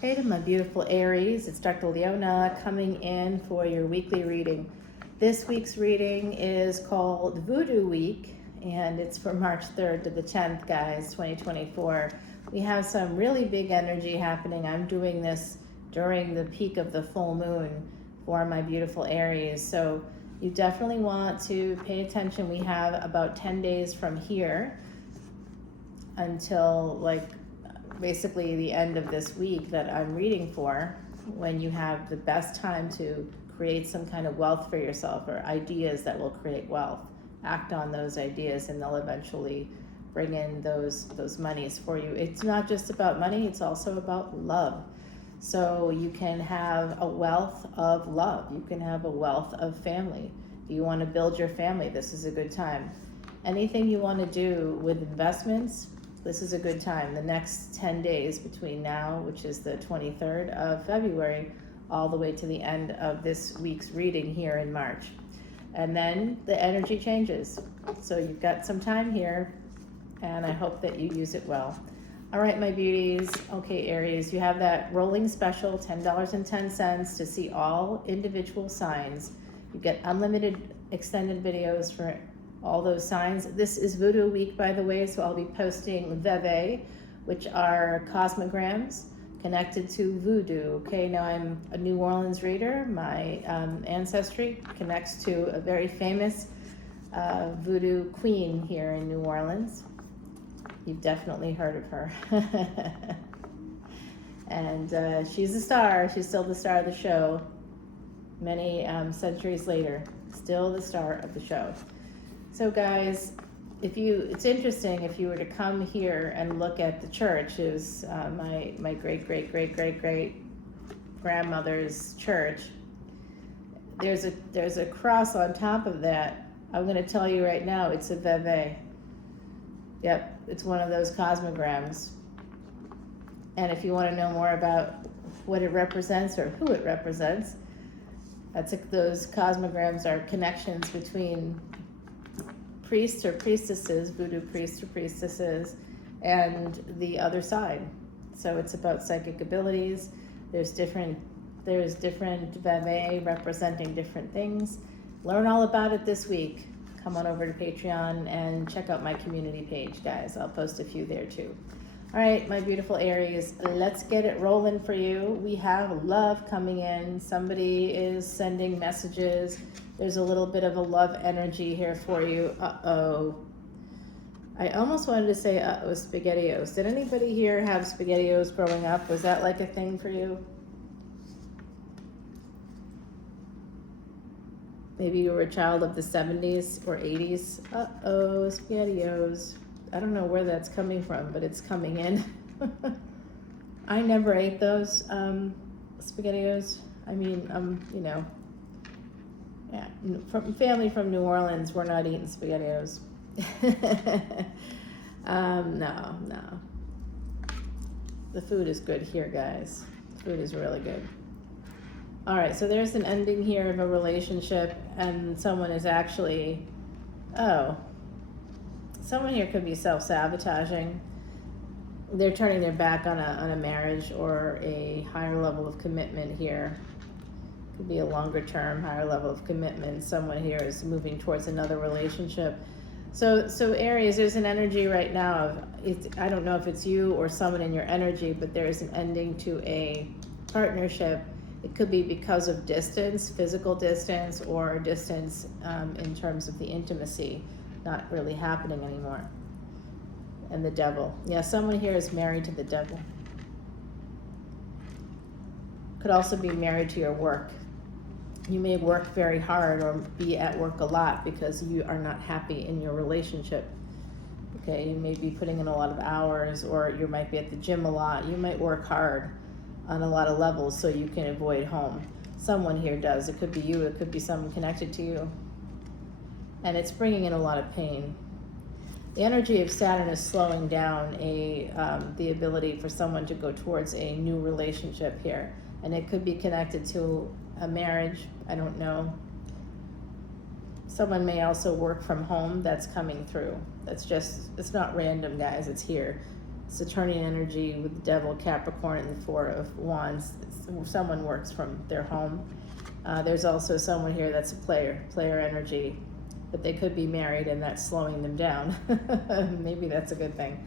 Hey to my beautiful Aries, it's Dr. Leona coming in for your weekly reading. This week's reading is called Voodoo Week, and it's from March 3rd to the 10th, guys, 2024. We have some really big energy happening. I'm doing this during the peak of the full moon for my beautiful Aries, so you definitely want to pay attention. We have about 10 days from here until basically the end of this week that I'm reading for, when you have the best time to create some kind of wealth for yourself or ideas that will create wealth. Act on those ideas and they'll eventually bring in those monies for you. It's not just about money, it's also about love. So you can have a wealth of love. You can have a wealth of family. If you want to build your family, this is a good time. Anything you want to do with investments, this is a good time. The next 10 days between now, which is the 23rd of February, all the way to the end of this week's reading here in March. And then the energy changes. So you've got some time here, and I hope that you use it well. All right, my beauties. Okay, Aries, you have that rolling special, $10.10 to see all individual signs. You get unlimited extended videos for all those signs. This is Voodoo Week, by the way, so I'll be posting Veve, which are cosmograms connected to voodoo. Okay, now I'm a New Orleans reader. My ancestry connects to a very famous voodoo queen here in New Orleans. You've definitely heard of her. And she's a star. She's still the star of the show many centuries later. Still the star of the show. So guys, it's interesting if you were to come here and look at the church. It was my great grandmother's church. There's a cross on top of that. I'm going to tell you right now, it's a Veve. Yep, it's one of those cosmograms. And if you want to know more about what it represents or who it represents, those cosmograms are connections between priests or priestesses, voodoo priests or priestesses, and the other side. So it's about psychic abilities. There's different Veve representing different things. Learn all about it this week. Come on over to Patreon and check out my community page, guys. I'll post a few there too. All right, my beautiful Aries, let's get it rolling for you. We have love coming in. Somebody is sending messages. There's a little bit of a love energy here for you. Uh-oh. I almost wanted to say, uh-oh, SpaghettiOs. Did anybody here have SpaghettiOs growing up? Was that like a thing for you? Maybe you were a child of the 70s or 80s. Uh-oh, SpaghettiOs. I don't know where that's coming from, but it's coming in. I never ate those SpaghettiOs. I mean, yeah, from family from New Orleans, we're not eating SpaghettiOs. No. The food is good here, guys. The food is really good. All right, so there's an ending here of a relationship, and someone is actually, someone here could be self-sabotaging. They're turning their back on a marriage or a higher level of commitment here. Could be a longer term, higher level of commitment. Someone here is moving towards another relationship. So Aries, there's an energy right now of, I don't know if it's you or someone in your energy, but there is an ending to a partnership. It could be because of distance, physical distance, or distance in terms of the intimacy not really happening anymore. And the devil. Yeah, someone here is married to the devil. Could also be married to your work. You may work very hard or be at work a lot because you are not happy in your relationship. Okay, you may be putting in a lot of hours, or you might be at the gym a lot. You might work hard on a lot of levels so you can avoid home. Someone here does. It could be you, it could be someone connected to you. And it's bringing in a lot of pain. The energy of Saturn is slowing down the ability for someone to go towards a new relationship here. And it could be connected to a marriage, I don't know. Someone may also work from home. That's coming through. It's not random, guys, it's here. Saturnian energy with the devil, Capricorn, and the Four of Wands. Someone works from their home. There's also someone here that's a player energy, but they could be married and that's slowing them down. Maybe that's a good thing.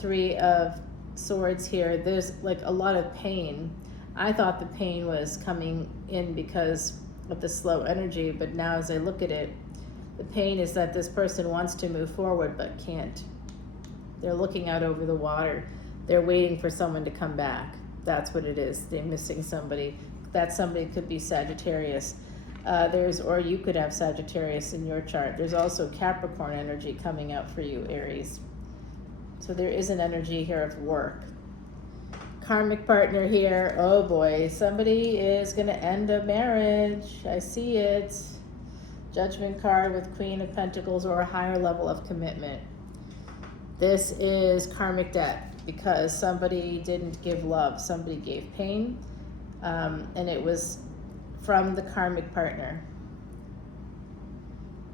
Three of Swords here. There's like a lot of pain. I thought the pain was coming in because of the slow energy, but now as I look at it, the pain is that this person wants to move forward but can't. They're looking out over the water. They're waiting for someone to come back. That's what it is. They're missing somebody. That somebody could be Sagittarius. Or you could have Sagittarius in your chart. There's also Capricorn energy coming out for you, Aries. So there is an energy here of work. Karmic partner here. Oh boy, somebody is going to end a marriage. I see it. Judgment card with Queen of Pentacles, or a higher level of commitment. This is karmic debt because somebody didn't give love. Somebody gave pain, and it was from the karmic partner.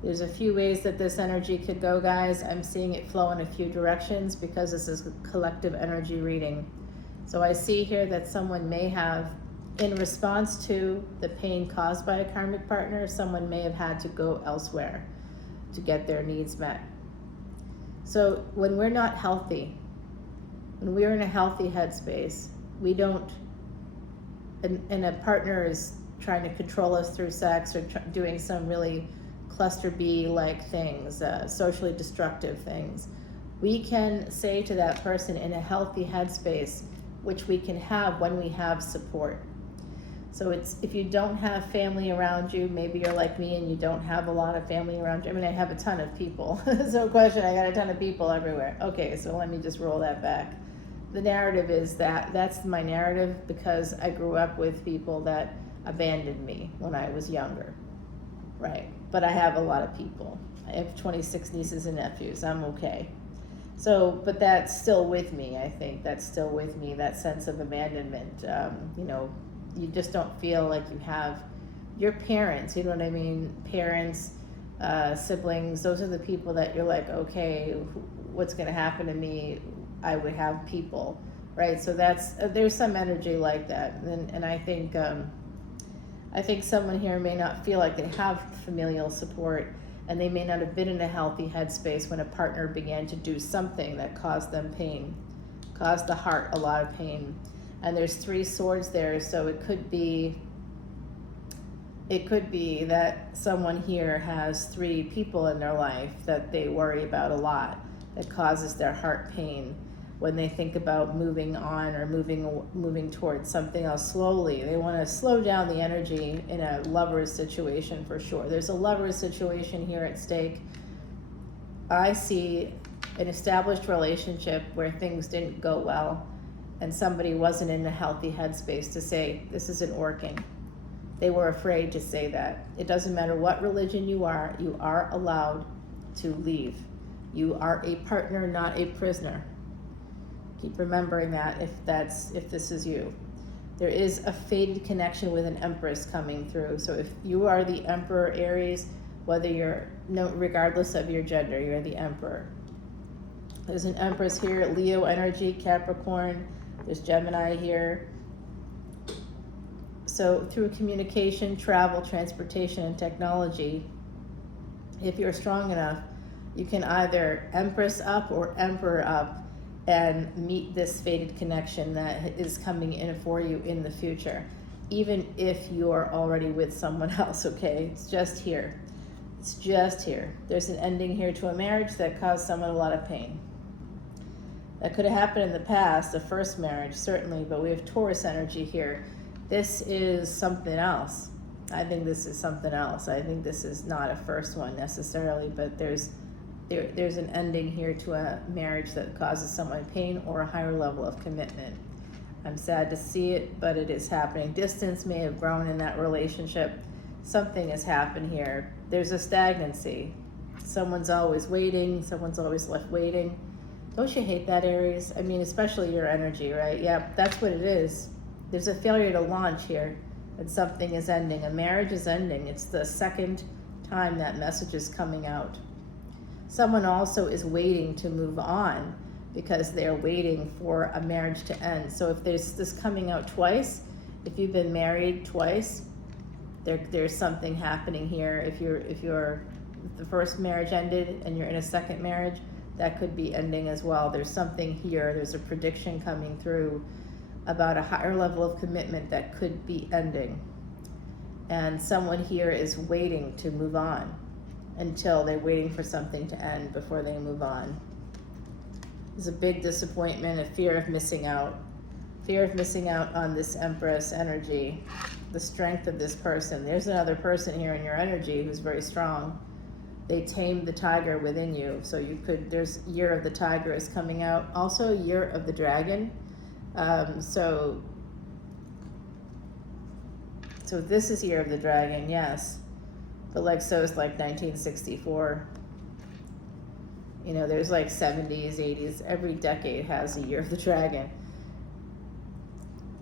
There's a few ways that this energy could go, guys. I'm seeing it flow in a few directions because this is a collective energy reading. So I see here that someone may have, in response to the pain caused by a karmic partner, someone may have had to go elsewhere to get their needs met. So when we're not healthy, when we're in a healthy headspace, we don't, and a partner is trying to control us through sex or doing some really cluster B-like things, socially destructive things, we can say to that person in a healthy headspace, which we can have when we have support. So it's, if you don't have family around you, maybe you're like me and you don't have a lot of family around you. I mean, I have a ton of people. So question, I got a ton of people everywhere. Okay, so let me just roll that back. The narrative is that's my narrative because I grew up with people that abandoned me when I was younger, right? But I have a lot of people. I have 26 nieces and nephews. I'm okay. So, but that's still with me, I think. That's still with me, that sense of abandonment. You know, you just don't feel like you have your parents, you know what I mean? Parents, siblings, those are the people that you're like, okay, what's going to happen to me? I would have people, right? So that's, there's some energy like that. And I think someone here may not feel like they have familial support, and they may not have been in a healthy headspace when a partner began to do something that caused them pain, caused the heart a lot of pain. And there's 3 swords there, so it could be that someone here has 3 people in their life that they worry about a lot, that causes their heart pain when they think about moving on or moving towards something else slowly. They want to slow down the energy in a lover's situation for sure. There's a lover's situation here at stake. I see an established relationship where things didn't go well and somebody wasn't in a healthy headspace to say, this isn't working. They were afraid to say that. It doesn't matter what religion you are allowed to leave. You are a partner, not a prisoner. Keep remembering that if this is you. There is a fated connection with an Empress coming through. So if you are the Emperor Aries, regardless of your gender, you're the Emperor. There's an Empress here, Leo energy, Capricorn. There's Gemini here. So through communication, travel, transportation, and technology, if you're strong enough, you can either Empress up or Emperor up and meet this fated connection that is coming in for you in the future, even if you're already with someone else, okay? It's just here. It's just here. There's an ending here to a marriage that caused someone a lot of pain. That could have happened in the past, the first marriage, certainly, but we have Taurus energy here. This is something else. I think this is something else. I think this is not a first one necessarily, but there's an ending here to a marriage that causes someone pain or a higher level of commitment. I'm sad to see it, but it is happening. Distance may have grown in that relationship. Something has happened here. There's a stagnancy. Someone's always waiting. Someone's always left waiting. Don't you hate that, Aries? I mean, especially your energy, right? Yeah, that's what it is. There's a failure to launch here, and something is ending. A marriage is ending. It's the second time that message is coming out. Someone also is waiting to move on because they're waiting for a marriage to end. So if there's this coming out twice, if you've been married twice, there's something happening here. If the first marriage ended and you're in a second marriage, that could be ending as well. There's something here. There's a prediction coming through about a higher level of commitment that could be ending. And someone here is waiting to move on until they're waiting for something to end before they move on. There's a big disappointment, a fear of missing out. Fear of missing out on this Empress energy, the strength of this person. There's another person here in your energy who's very strong. They tamed the tiger within you. So there's Year of the Tiger is coming out. Also Year of the Dragon. So this is Year of the Dragon, yes. But like, so it's like 1964. You know, there's like 70s, 80s. Every decade has a Year of the Dragon.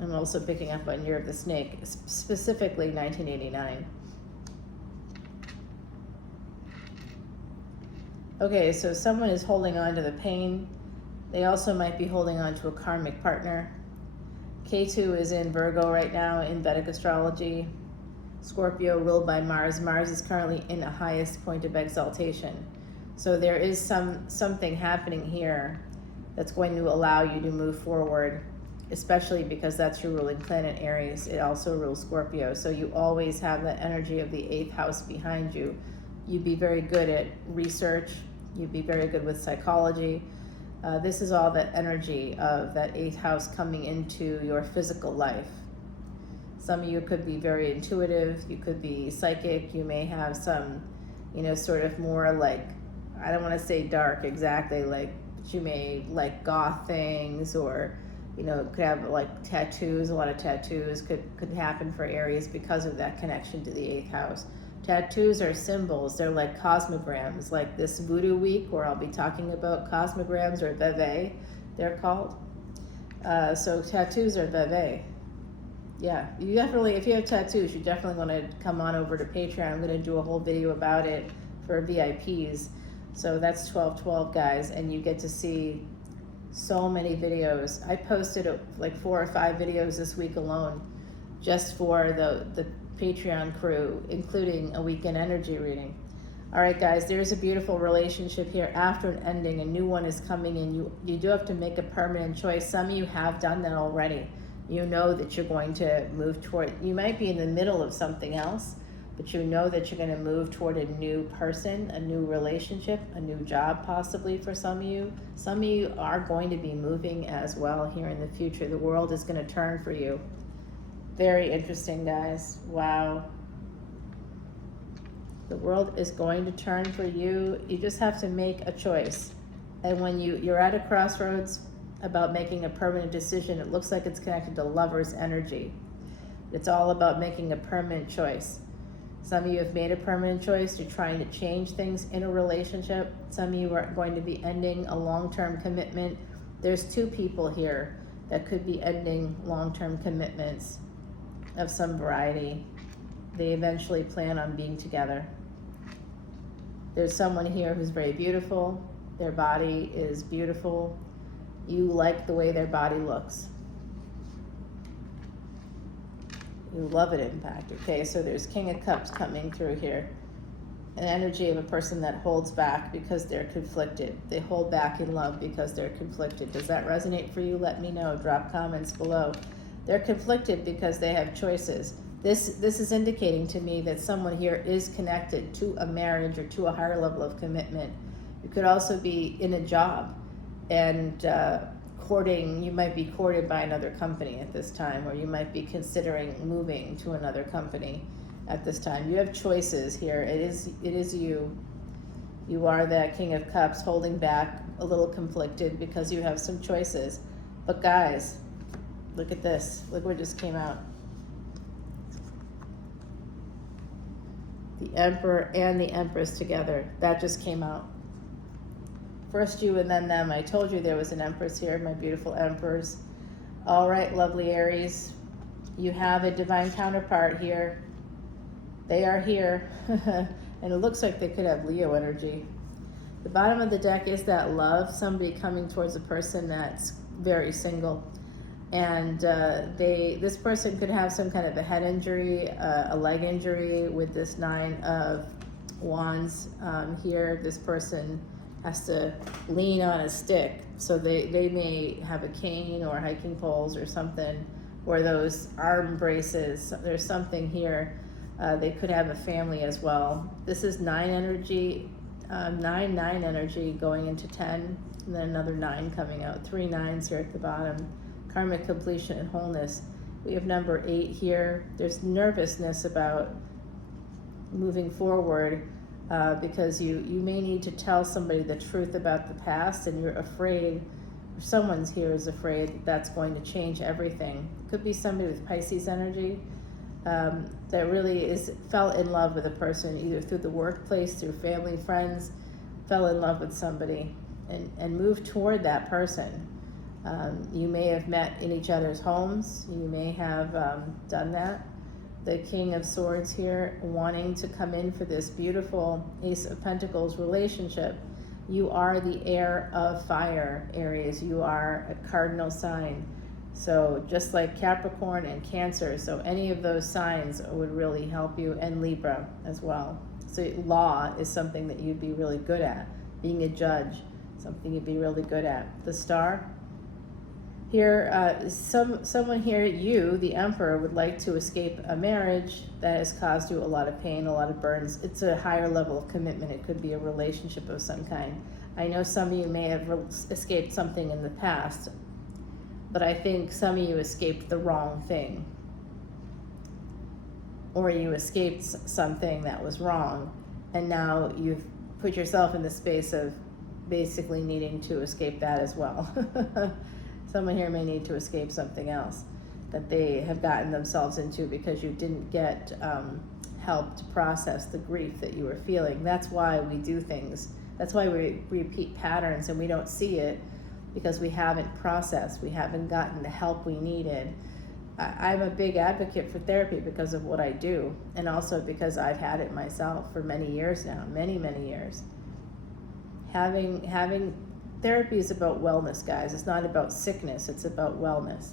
I'm also picking up on Year of the Snake, specifically 1989. Okay, so someone is holding on to the pain. They also might be holding on to a karmic partner. Ketu is in Virgo right now in Vedic Astrology. Scorpio ruled by Mars. Mars is currently in the highest point of exaltation. So there is something happening here that's going to allow you to move forward, especially because that's your ruling planet, Aries. It also rules Scorpio. So you always have the energy of the 8th house behind you. You'd be very good at research. You'd be very good with psychology. This is all that energy of that 8th house coming into your physical life. Some of you could be very intuitive. You could be psychic. You may have some, sort of more like, I don't want to say dark exactly, like, but you may like goth things, or could have like tattoos. A lot of tattoos could happen for Aries because of that connection to the 8th house. Tattoos are symbols. They're like cosmograms, like this Voodoo Week, where I'll be talking about cosmograms, or veve, they're called. So tattoos are veve. Yeah, you definitely, if you have tattoos, you definitely want to come on over to Patreon. I'm going to do a whole video about it for VIPs. So that's 1212, guys, and you get to see so many videos. I posted like 4 or 5 videos this week alone, just for the Patreon crew, including a weekend energy reading. All right, guys, there's a beautiful relationship here. After an ending, a new one is coming in. You do have to make a permanent choice. Some of you have done that already. You know that you're going to move toward, you might be in the middle of something else, but you know that you're going to move toward a new person, a new relationship, a new job possibly for some of you. Some of you are going to be moving as well here in the future. The world is going to turn for you. Very interesting, guys. Wow. The world is going to turn for you. You just have to make a choice. And when you're at a crossroads about making a permanent decision, it looks like it's connected to Lover's energy. It's all about making a permanent choice. Some of you have made a permanent choice. You're trying to change things in a relationship. Some of you are going to be ending a long-term commitment. There's 2 people here that could be ending long-term commitments of some variety. They eventually plan on being together. There's someone here who's very beautiful. Their body is beautiful. You like the way their body looks. You love it, in fact. Okay, so there's King of Cups coming through here. An energy of a person that holds back because they're conflicted. They hold back in love because they're conflicted. Does that resonate for you? Let me know. Drop comments below. They're conflicted because they have choices. This is indicating to me that someone here is connected to a marriage or to a higher level of commitment. You could also be in a job and courting. You might be courted by another company at this time, or you might be considering moving to another company at this time. You have choices here. It is you. You are that King of Cups, holding back, a little conflicted because you have some choices. But guys, look at this. Look what just came out. The Emperor and the Empress together. That just came out. First you and then them. I told you there was an Empress here, my beautiful Emperors. All right, lovely Aries. You have a divine counterpart here. They are here. And it looks like they could have Leo energy. The bottom of the deck is that love, somebody coming towards a person that's very single. And this person could have some kind of a head injury, a leg injury with this 9 of Wands here. This person has to lean on a stick. So they may have a cane or hiking poles or something, or those arm braces. There's something here. They could have a family as well. This is 9 energy, 9 energy going into 10, and then another 9 coming out. 3 9s here at the bottom. Karmic completion and wholeness. We have number 8 here. There's nervousness about moving forward because you may need to tell somebody the truth about the past, and you're afraid, or someone's here is afraid that that's going to change everything. Could be somebody with Pisces energy that really fell in love with a person, either through the workplace, through family, friends, fell in love with somebody and moved toward that person. You may have met in each other's homes. You may have done that. The King of Swords here, wanting to come in for this beautiful Ace of Pentacles relationship. You are the heir of fire, Aries. You are a cardinal sign. So just like Capricorn and Cancer, so any of those signs would really help you, and Libra as well. So law is something that you'd be really good at. Being a judge, something you'd be really good at. The Star. Here, someone here, you, the Emperor, would like to escape a marriage that has caused you a lot of pain, a lot of burdens. It's a higher level of commitment. It could be a relationship of some kind. I know some of you may have escaped something in the past, but I think some of you escaped the wrong thing. Or you escaped something that was wrong, and now you've put yourself in the space of basically needing to escape that as well. Someone here may need to escape something else that they have gotten themselves into because you didn't get help to process the grief that you were feeling. That's why we do things. That's why we repeat patterns and we don't see it, because we haven't processed. We haven't gotten the help we needed. I'm a big advocate for therapy because of what I do, and also because I've had it myself for many years now, many years. Having therapy is about wellness, guys. It's not about sickness. It's about wellness.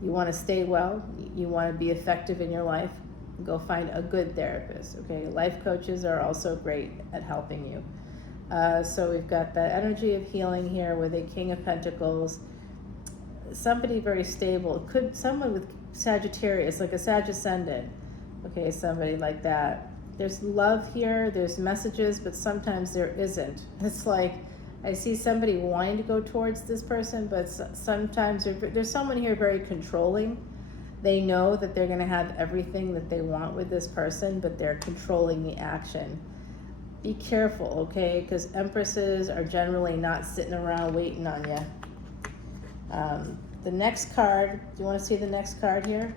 You want to stay well. You want to be effective in your life. Go find a good therapist. Okay, life coaches are also great at helping you. So we've got the energy of healing here with a King of Pentacles. Somebody very stable. Could someone with Sagittarius, like a Sag Ascendant. Okay, somebody like that. There's love here. There's messages, but sometimes there isn't. It's like I see somebody wanting to go towards this person, but sometimes there's someone here very controlling. They know that they're going to have everything that they want with this person, but they're controlling the action. Be careful, okay? Because Empresses are generally not sitting around waiting on you. The next card, do you want to see the next card here?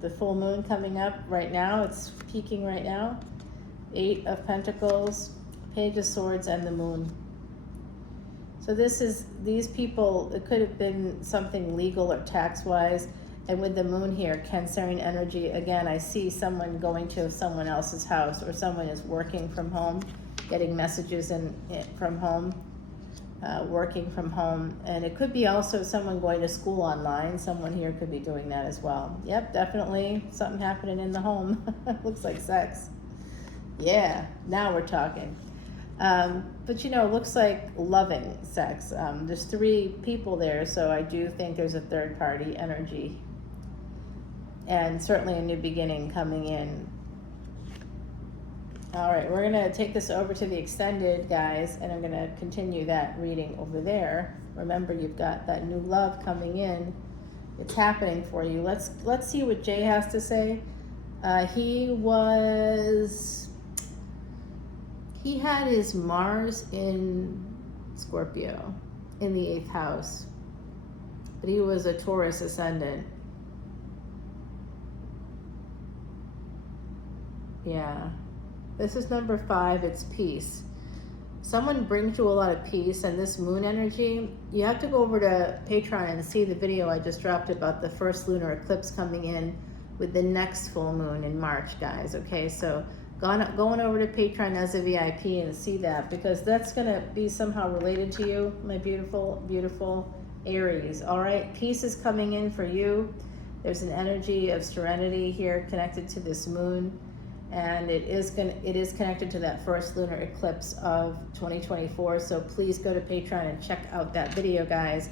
The full moon coming up right now. It's peaking right now. 8 of Pentacles, Page of Swords, and the moon. So these people, it could have been something legal or tax-wise. And with the moon here, Cancerian energy, again, I see someone going to someone else's house, or someone is working from home, getting messages from home, working from home. And it could be also someone going to school online. Someone here could be doing that as well. Yep, definitely something happening in the home. Looks like sex. Yeah, now we're talking. But you know, it looks like loving sex. There's 3 people there, so I do think there's a third party energy. And certainly a new beginning coming in. All right, we're gonna take this over to the extended, guys, and I'm gonna continue that reading over there. Remember, you've got that new love coming in. It's happening for you. Let's see what Jay has to say. He had his Mars in Scorpio in the 8th house, but he was a Taurus ascendant. Yeah. This is number 5, it's peace. Someone brings you a lot of peace, and this moon energy, you have to go over to Patreon and see the video I just dropped about the first lunar eclipse coming in with the next full moon in March, guys. Okay, so going over to Patreon as a VIP and see that, because that's going to be somehow related to you, my beautiful, beautiful Aries. All right, peace is coming in for you. There's an energy of serenity here connected to this moon, and it is connected to that first lunar eclipse of 2024. So please go to Patreon and check out that video, guys.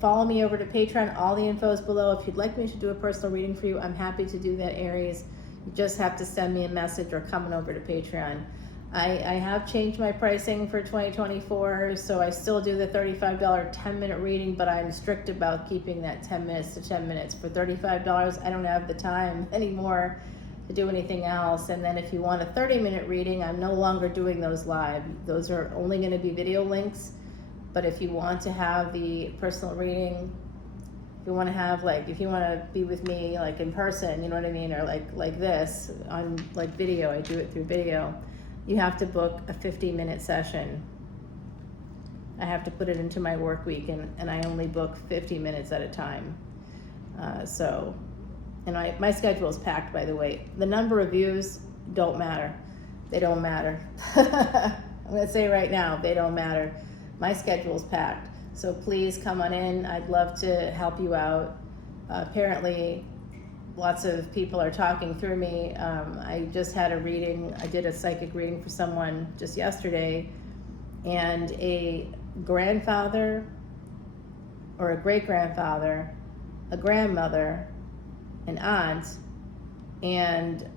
Follow me over to Patreon. All the info is below. If you'd like me to do a personal reading for you, I'm happy to do that, Aries. You just have to send me a message or come on over to Patreon. I have changed my pricing for 2024, so I still do the $35 10-minute reading, but I'm strict about keeping that 10 minutes to 10 minutes. For $35, I don't have the time anymore to do anything else. And then if you want a 30-minute reading, I'm no longer doing those live. Those are only going to be video links. But if you want to have the personal reading, if you want to have, like, if you want to be with me, like, in person, you know what I mean, or like this on, like, video, I do it through video, you have to book a 50-minute session. I have to put it into my work week, and I only book 50 minutes at a time. And my schedule is packed, by the way. The number of views don't matter. They don't matter. I'm going to say right now, they don't matter. My schedule is packed. So please come on in. I'd love to help you out. Apparently, lots of people are talking through me. I just had a reading. I did a psychic reading for someone just yesterday, and a grandfather or a great-grandfather, a grandmother, an aunt, and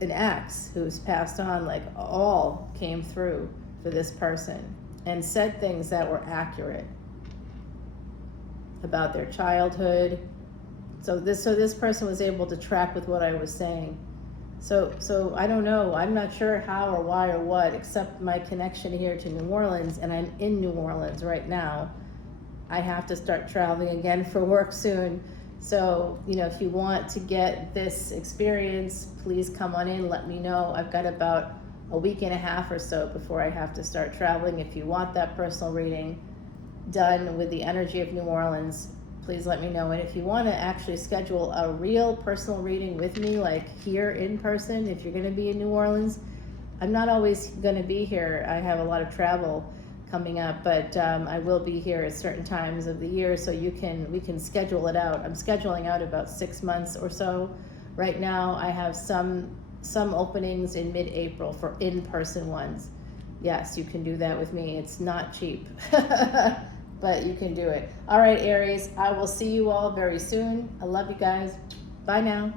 an ex who's passed on, like, all came through for this person and said things that were accurate about their childhood. So this person was able to track with what I was saying. So I don't know. I'm not sure how or why or what, except my connection here to New Orleans, and I'm in New Orleans right now. I have to start traveling again for work soon. So, you know, if you want to get this experience, please come on in, let me know. I've got about a week and a half or so before I have to start traveling. If you want that personal reading done with the energy of New Orleans, please let me know. And if you want to actually schedule a real personal reading with me, like here in person, if you're going to be in New Orleans, I'm not always going to be here. I have a lot of travel coming up, but I will be here at certain times of the year, so we can schedule it out. I'm scheduling out about 6 months or so. Right now, I have some openings in mid-April for in-person ones. Yes, you can do that with me. It's not cheap, but you can do it. All right, Aries, I will see you all very soon. I love you guys. Bye now.